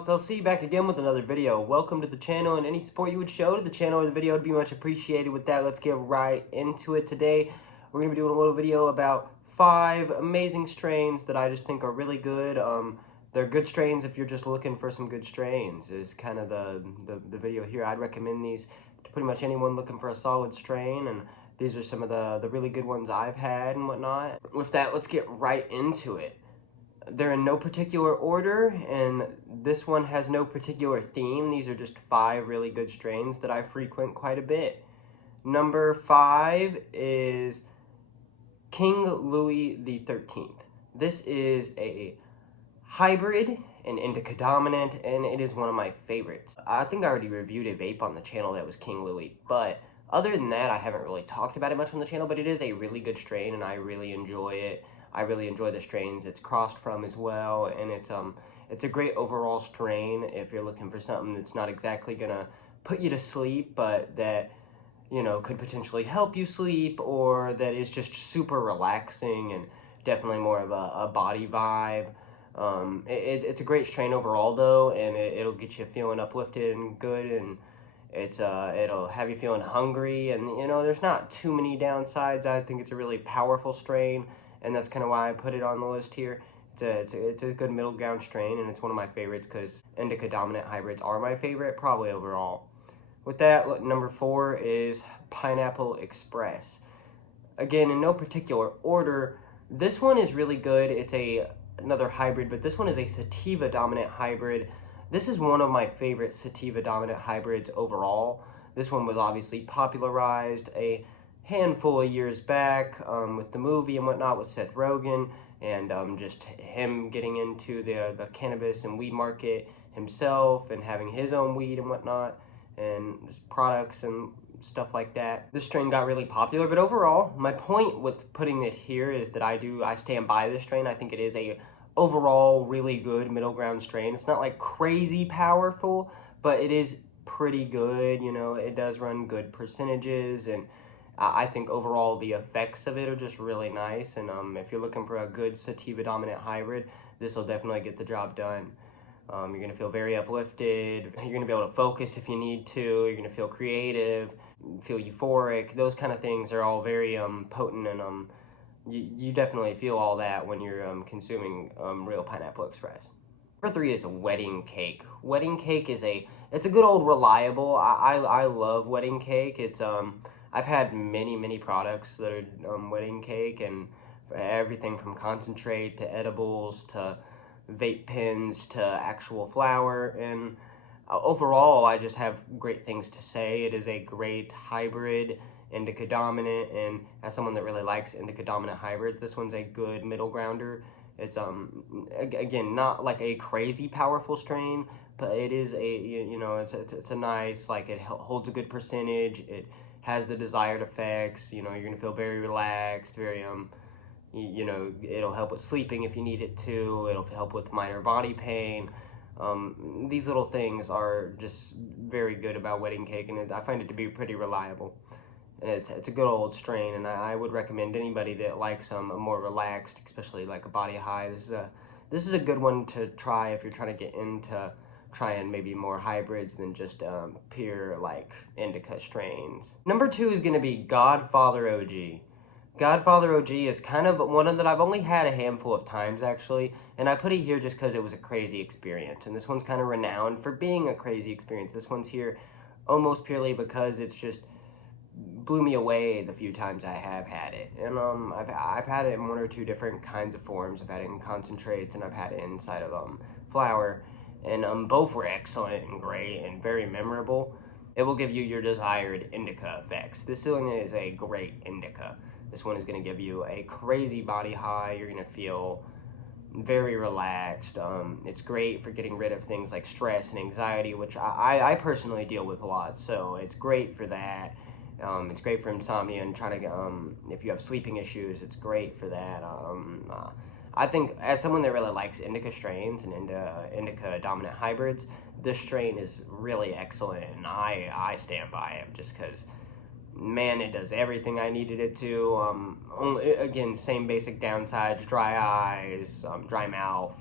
it's LC back again with another video. Welcome to the channel, and any support you would show to the channel or the video would be much appreciated. With that, let's get right into it. Today, we're going to be doing a little video about 5 amazing strains that I just think are really good. They're good strains if you're just looking for some good strains, is kind of the video here. I'd recommend these to pretty much anyone looking for a solid strain, and these are some of the really good ones I've had and whatnot. With that, let's get right into it. They're in no particular order, and this one has no particular theme. These are just 5 really good strains that I frequent quite a bit. Number 5 is King Louis XIII. This is a hybrid, an indica dominant, and it is one of my favorites. I think I already reviewed a vape on the channel that was King Louis, but other than that, I haven't really talked about it much on the channel, but it is a really good strain, and I really enjoy it. I really enjoy the strains it's crossed from as well, and it's a great overall strain if you're looking for something that's not exactly gonna put you to sleep, but that, you know, could potentially help you sleep, or that is just super relaxing and definitely more of a body vibe. It's a great strain overall though, and it'll get you feeling uplifted and good, and it'll have you feeling hungry, and you know, there's not too many downsides. I think it's a really powerful strain, and that's kind of why I put it on the list here. It's a good middle ground strain, and it's one of my favorites because indica dominant hybrids are my favorite, probably overall. With that, number 4 is Pineapple Express. Again, in no particular order, this one is really good. It's another hybrid, but this one is a sativa dominant hybrid. This is one of my favorite sativa dominant hybrids overall. This one was obviously popularized a handful of years back with the movie and whatnot with Seth Rogen, and just him getting into the cannabis and weed market himself and having his own weed and whatnot and just products and stuff like that. This strain got really popular, but overall, my point with putting it here is that I stand by this strain. I think it is a overall really good middle ground strain. It's not like crazy powerful, but it is pretty good. You know, it does run good percentages, and I think overall the effects of it are just really nice, and if you're looking for a good sativa dominant hybrid, this will definitely get the job done. You're going to feel very uplifted, you're going to be able to focus if you need to, you're going to feel creative, feel euphoric. Those kind of things are all very potent, and you definitely feel all that when you're consuming real Pineapple Express. Number 3 is Wedding Cake. Wedding Cake is it's a good old reliable. I love Wedding Cake. It's I've had many products that are Wedding Cake, and everything from concentrate to edibles to vape pens to actual flower, and overall I just have great things to say. It is a great hybrid indica dominant, and as someone that really likes indica dominant hybrids, this one's a good middle grounder. It's again, not like a crazy powerful strain, but it is it's a nice, like, it holds a good percentage. It has the desired effects. You know, you're gonna feel very relaxed, very you know, it'll help with sleeping if you need it to. It'll help with minor body pain. These little things are just very good about Wedding Cake, and I find it to be pretty reliable. And it's a good old strain, and I would recommend anybody that likes a more relaxed, especially like a body high. This is a good one to try if you're trying to get into trying maybe more hybrids than just pure like indica strains. Number 2 is going to be Godfather OG. Godfather OG is kind of one that I've only had a handful of times actually, and I put it here just because it was a crazy experience, and this one's kind of renowned for being a crazy experience. This one's here almost purely because it's just blew me away the few times I have had it. And I've had it in 1 or 2 different kinds of forms. I've had it in concentrates, and I've had it inside of flour, and both were excellent and great and very memorable. It will give you your desired indica effects. This one is a great indica. This one is going to give you a crazy body high. You're going to feel very relaxed. It's great for getting rid of things like stress and anxiety, which I personally deal with a lot, so it's great for that. It's great for insomnia and trying to if you have sleeping issues, it's great for that. I think as someone that really likes indica strains and indica dominant hybrids, this strain is really excellent, and I stand by it just because, man, it does everything I needed it to. Again, same basic downsides: dry eyes, dry mouth,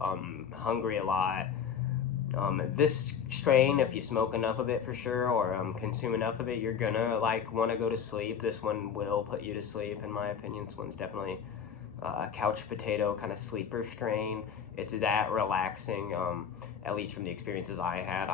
hungry a lot, This strain, if you smoke enough of it for sure, or consume enough of it, you're gonna like want to go to sleep. This one will put you to sleep, in my opinion. This one's definitely a couch potato kind of sleeper strain. It's that relaxing, at least from the experiences I had.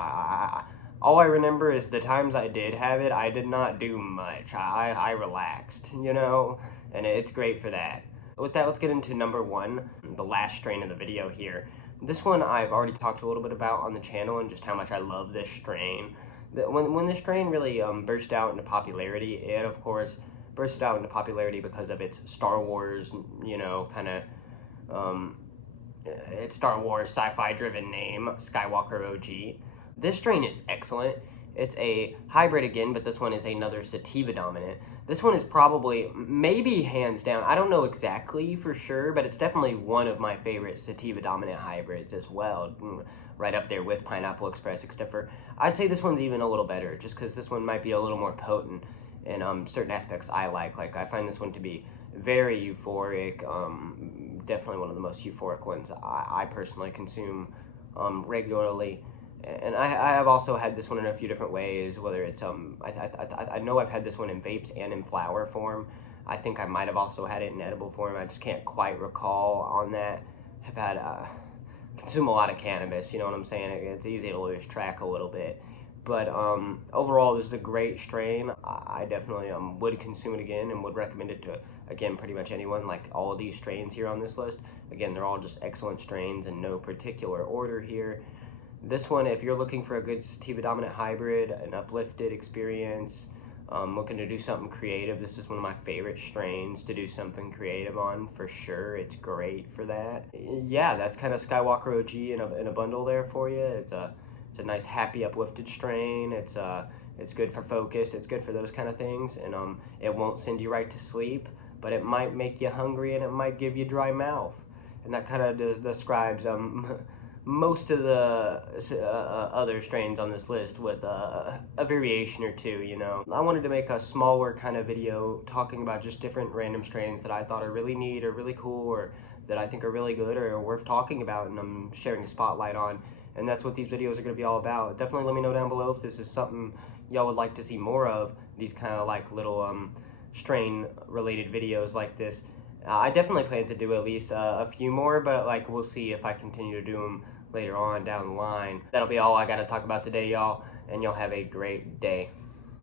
All I remember is the times I did have it, I did not do much. I relaxed, you know, and it's great for that. With that, let's get into number one, the last strain of the video here. This one I've already talked a little bit about on the channel and just how much I love this strain. When this strain really burst out into popularity, it of course burst out into popularity because of its Star Wars, you know, kind of its Star Wars sci-fi driven name, Skywalker OG. This strain is excellent. It's a hybrid again, but this one is another sativa dominant. This one is probably, maybe hands down, I don't know exactly for sure, but it's definitely one of my favorite sativa dominant hybrids as well. Right up there with Pineapple Express, except for, I'd say this one's even a little better, just because this one might be a little more potent in certain aspects I like. Like, I find this one to be very euphoric, definitely one of the most euphoric ones I personally consume regularly. And I have also had this one in a few different ways, whether it's I know I've had this one in vapes and in flower form. I think I might have also had it in edible form. I just can't quite recall on that. I've had consume a lot of cannabis, you know what I'm saying? It's easy to lose track a little bit. But overall, this is a great strain. I definitely would consume it again and would recommend it to, again, pretty much anyone. Like all of these strains here on this list, again, they're all just excellent strains in no particular order here. This one, if you're looking for a good sativa dominant hybrid, an uplifted experience, looking to do something creative, this is one of my favorite strains to do something creative on for sure. It's great for that. Yeah, that's kind of Skywalker OG in a bundle there for you. It's a nice happy uplifted strain. It's good for focus. It's good for those kind of things, and it won't send you right to sleep, but it might make you hungry and it might give you dry mouth, and that kind of describes most of the other strains on this list, with a variation or two, you know. I wanted to make a smaller kind of video talking about just different random strains that I thought are really neat or really cool, or that I think are really good or worth talking about, and I'm sharing a spotlight on. And that's what these videos are going to be all about. Definitely let me know down below if this is something y'all would like to see more of, these kind of like little strain related videos like this. I definitely plan to do at least a few more, but like we'll see if I continue to do them later on down the line. That'll be all I got to talk about today, y'all, and y'all have a great day.